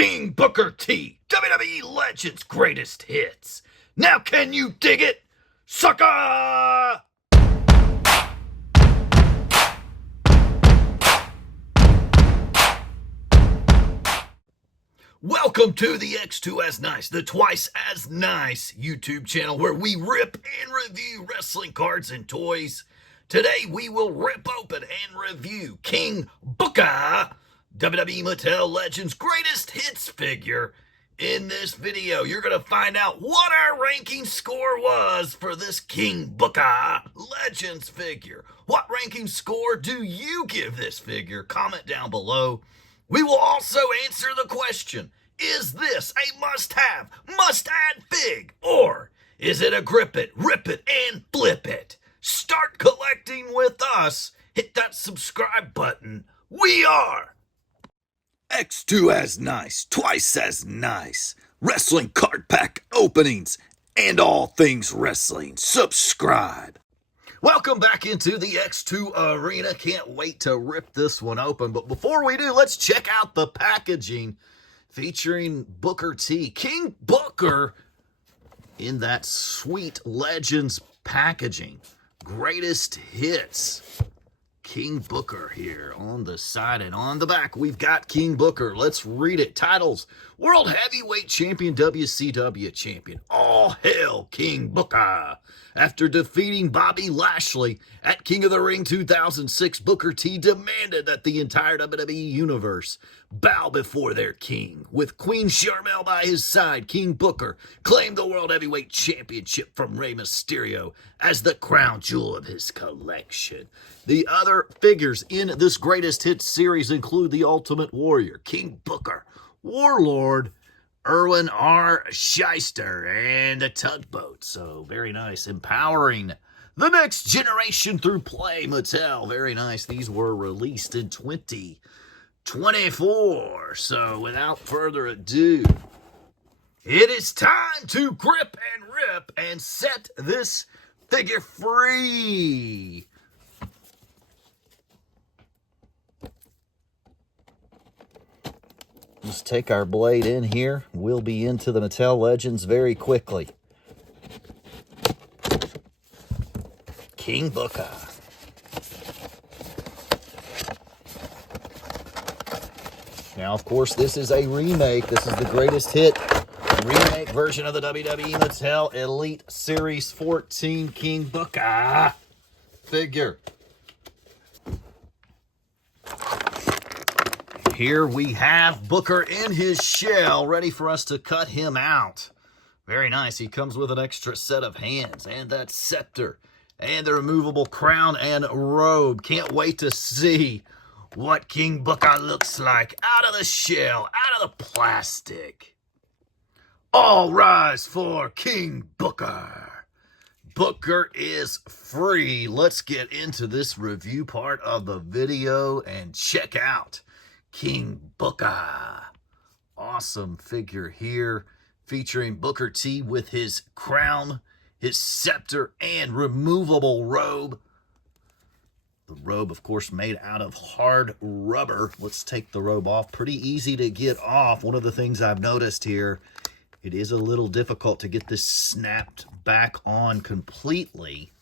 King Booker T, WWE Legends Greatest Hits. Now can you dig it, sucker? Welcome to the X2 as Nice, the Twice as Nice YouTube channel where we rip and review wrestling cards and toys. Today we will rip open and review King Booker, WWE Mattel Legends Greatest Hits figure. In this video, you're going to find out what our ranking score was for this King Booker Legends figure. What ranking score do you give this figure? Comment down below. We will also answer the question, is this a must-have, must-add fig, or is it a grip it, rip it, and flip it? Start collecting with us. Hit that subscribe button. We are X2 as Nice, Twice as Nice. Wrestling card pack openings and all things wrestling. Subscribe. Welcome back into the X2 Arena. Can't wait to rip this one open. But before we do, let's check out the packaging featuring Booker T. King Booker in that sweet Legends packaging. Greatest Hits. King Booker here on the side, and on the back we've got King Booker. Let's read it. Titles: World Heavyweight Champion, WCW Champion. All hail King Booker. After defeating Bobby Lashley at King of the Ring 2006, Booker T demanded that the entire WWE universe bow before their king. With Queen Sharmell by his side, King Booker claimed the World Heavyweight Championship from Rey Mysterio as the crown jewel of his collection. The other figures in this Greatest Hits series include the Ultimate Warrior, King Booker, Warlord, Erwin R. Shyster, and a tugboat. So very nice. Empowering the next generation through play, Mattel. Very nice. These were released in 2024. So without further ado, it is time to grip and rip and set this figure free. Let's take our blade in here. We'll be into the Mattel Legends very quickly. King Booker. Now, of course, this is a remake. This is the Greatest Hit remake version of the WWE Mattel Elite Series 14 King Booker figure. Here we have Booker in his shell, ready for us to cut him out. Very nice. He comes with an extra set of hands and that scepter and the removable crown and robe. Can't wait to see what King Booker looks like out of the shell, out of the plastic. All rise for King Booker. Booker is free. Let's get into this review part of the video and check out King Booker. Awesome figure here featuring Booker T with his crown, his scepter, and removable robe. The robe, of course, made out of hard rubber. Let's take the robe off. Pretty easy to get off. One of the things I've noticed here, it is a little difficult to get this snapped back on completely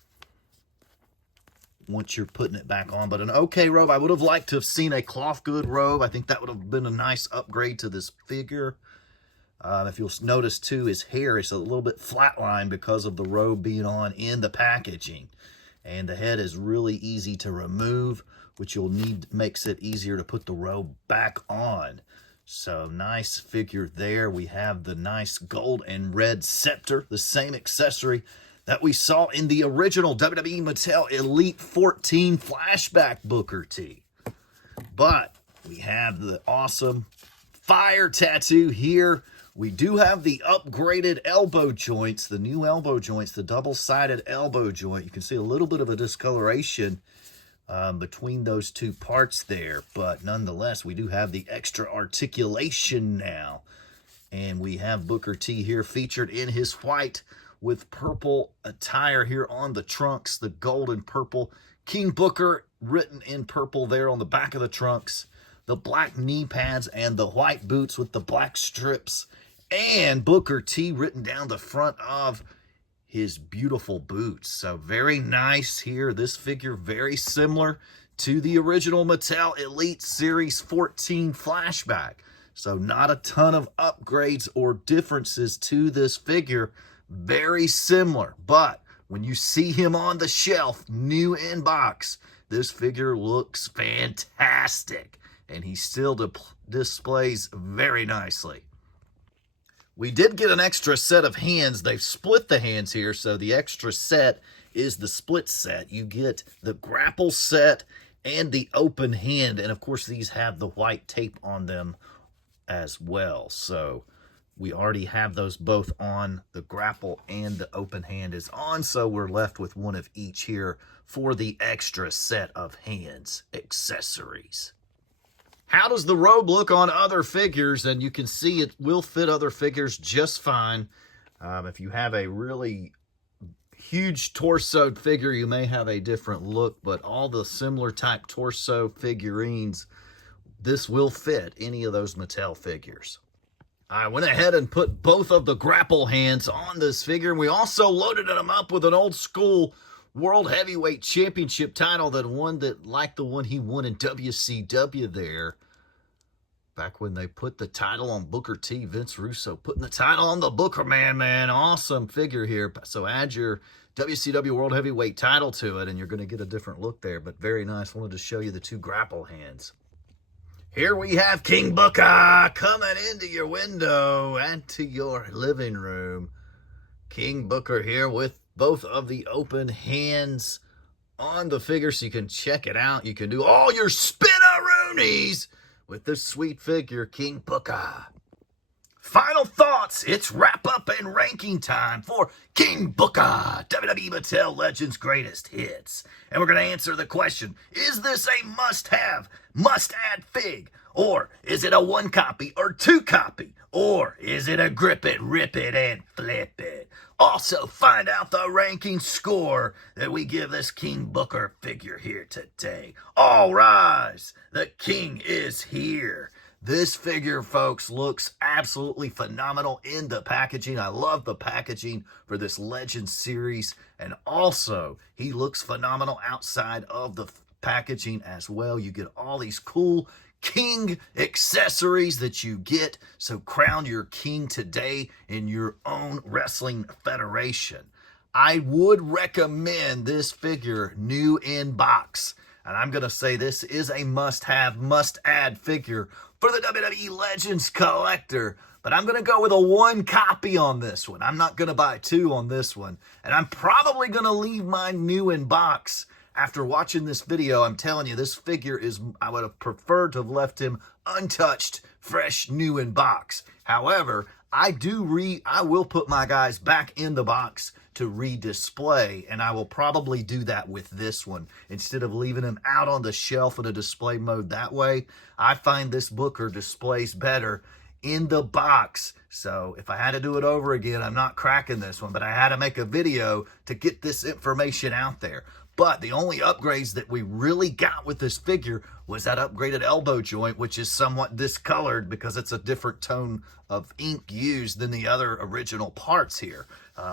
once you're putting it back on. But an okay robe. I would have liked to have seen a cloth good robe. I think that would have been a nice upgrade to this figure. If you'll notice too, his hair is a little bit flatlined because of the robe being on in the packaging. And the head is really easy to remove, which you'll need makes it easier to put the robe back on. So nice figure there. We have the nice gold and red scepter, the same accessory that we saw in the original WWE Mattel Elite 14 flashback Booker T. But we have the awesome fire tattoo here. We do have the upgraded elbow joints, the new elbow joints, the double-sided elbow joint. You can see a little bit of a discoloration between those two parts there. But nonetheless, we do have the extra articulation now. And we have Booker T here featured in his white with purple attire here on the trunks, the gold and purple. King Booker written in purple there on the back of the trunks. the black knee pads and the white boots with the black strips, and Booker T written down the front of his beautiful boots. So very nice here. This figure very similar to the original Mattel Elite Series 14 flashback. So not a ton of upgrades or differences to this figure. Very similar. But when you see him on the shelf, new in box, this figure looks fantastic. And he still displays very nicely. We did get an extra set of hands. They've split the hands here, so the extra set is the split set. You get the grapple set and the open hand, and of course these have the white tape on them as well. So we already have those both on. The grapple and the open hand is on, so we're left with one of each here for the extra set of hands accessories. How does the robe look on other figures? And you can see it will fit other figures just fine. If you have a really huge torsoed figure, you may have a different look, but all the similar type torso figurines, this will fit any of those Mattel figures. I went ahead and put both of the grapple hands on this figure, and we also loaded them up with an old school World Heavyweight Championship title, like the one he won in WCW there. Back when they put the title on Booker T, Vince Russo putting the title on the Booker man. Awesome figure here. So add your WCW World Heavyweight title to it, and you're going to get a different look there. But very nice. Wanted to show you the two grapple hands. Here we have King Booker coming into your window and to your living room. King Booker here with both of the open hands on the figure, so you can check it out. You can do all your spin-a-roonies with this sweet figure, King Booker. Final thoughts. It's wrap-up and ranking time for King Booker, WWE Mattel Legends Greatest Hits. And we're going to answer the question, is this a must-have, must-add fig? Or is it a one copy or two copy? Or is it a grip it, rip it, and flip it? Also, find out the ranking score that we give this King Booker figure here today. All rise, the king is here. This figure, folks, looks absolutely phenomenal in the packaging. I love the packaging for this Legends series. And also, he looks phenomenal outside of the packaging as well. You get all these cool king accessories that you get. So crown your king today in your own wrestling federation. I would recommend this figure new in box. And I'm going to say this is a must-have, must-add figure for the WWE Legends collector. But I'm going to go with a one copy on this one. I'm not going to buy two on this one. And I'm probably going to leave mine new in box. After watching this video, I'm telling you, this figure is, I would have preferred to have left him untouched, fresh, new in box. However, I will put my guys back in the box to redisplay, and I will probably do that with this one. Instead of leaving him out on the shelf in a display mode that way, I find this Booker displays better in the box. So if I had to do it over again, I'm not cracking this one, but I had to make a video to get this information out there. But the only upgrades that we really got with this figure was that upgraded elbow joint, which is somewhat discolored because it's a different tone of ink used than the other original parts here.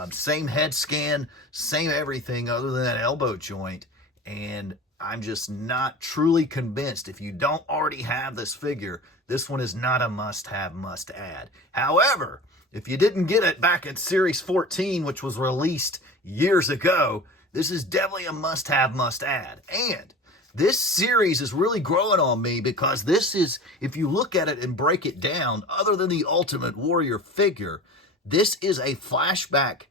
Same head scan, same everything other than that elbow joint. And I'm just not truly convinced. If you don't already have this figure, this one is not a must-have, must-add. However, if you didn't get it back in Series 14, which was released years ago, this is definitely a must-have, must-add. And this series is really growing on me because this is, if you look at it and break it down, other than the Ultimate Warrior figure, this is a flashback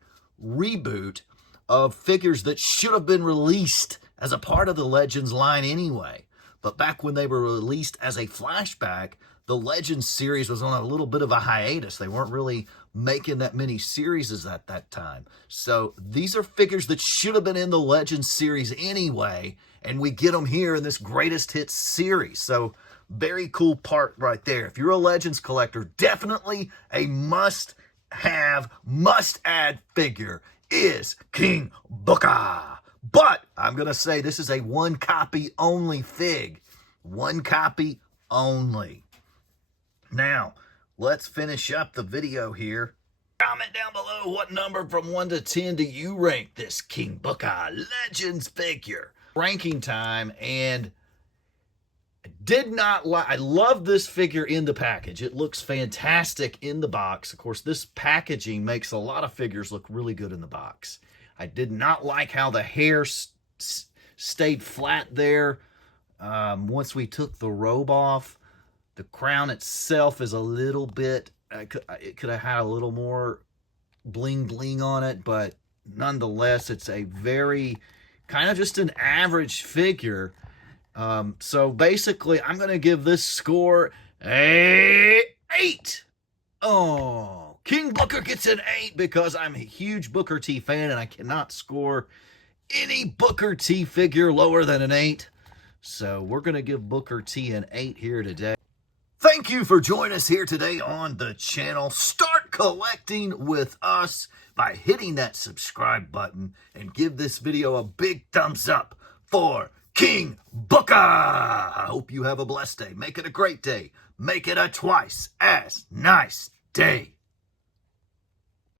reboot of figures that should have been released as a part of the Legends line anyway. But back when they were released as a flashback, the Legends series was on a little bit of a hiatus. They weren't really making that many series at that time. So these are figures that should have been in the Legends series anyway, and we get them here in this Greatest Hits series. So very cool part right there. If you're a Legends collector, definitely a must-have, must-add figure is King Booker. But I'm going to say this is a one copy only fig. One copy only. Now, let's finish up the video here. Comment down below what number from 1 to 10 do you rank this King Booker Legends figure. Ranking time, and I love this figure in the package. It looks fantastic in the box. Of course, this packaging makes a lot of figures look really good in the box. I did not like how the hair stayed flat there once we took the robe off. The crown itself is a little bit, it could have had a little more bling bling on it, but nonetheless, it's a very kind of just an average figure. So basically, I'm going to give this score a 8. Oh, King Booker gets an 8 because I'm a huge Booker T fan and I cannot score any Booker T figure lower than an 8. So we're going to give Booker T an 8 here today. Thank you for joining us here today on the channel. Start collecting with us by hitting that subscribe button and give this video a big thumbs up for King Booker. I hope you have a blessed day. Make it a great day. Make it a twice as nice day.